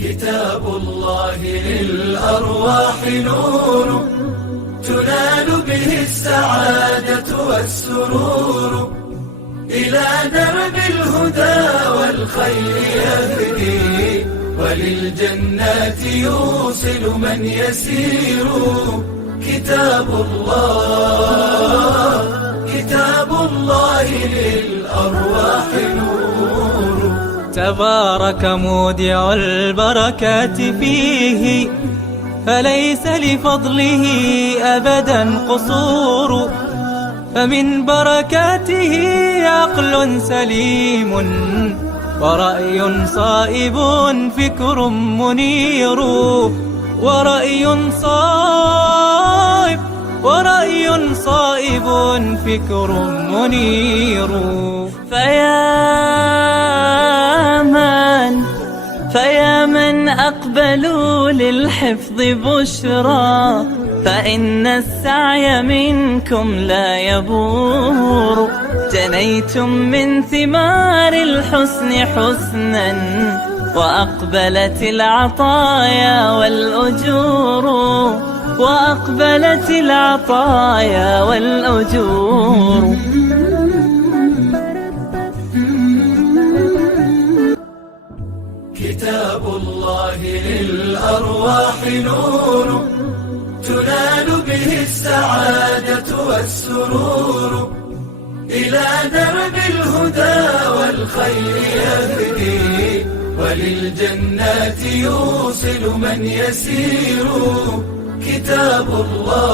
كتاب الله للأرواح نور، تنال به السعادة والسرور، إلى درب الهدى والخير يهدي، وللجنات يوصل من يسير. كتاب الله للأرواح نور. تبارك مودع البركات فيه، فليس لفضله أبدا قصور، فمن بركاته عقل سليم، ورأي صائب فكر منير، ورأي صائب فكر منير. فيا من أقبلوا للحفظ بشرى، فإن السعي منكم لا يبور، جنيتم من ثمار الحسن حسنا، وأقبلت العطايا والأجور، وأقبلت العطايا والأجور. كتاب الله للأرواح نور، تنال به السعادة والسرور، إلى درب الهدى والخير يهدي، وللجنات يوصل من يسير. كتاب الله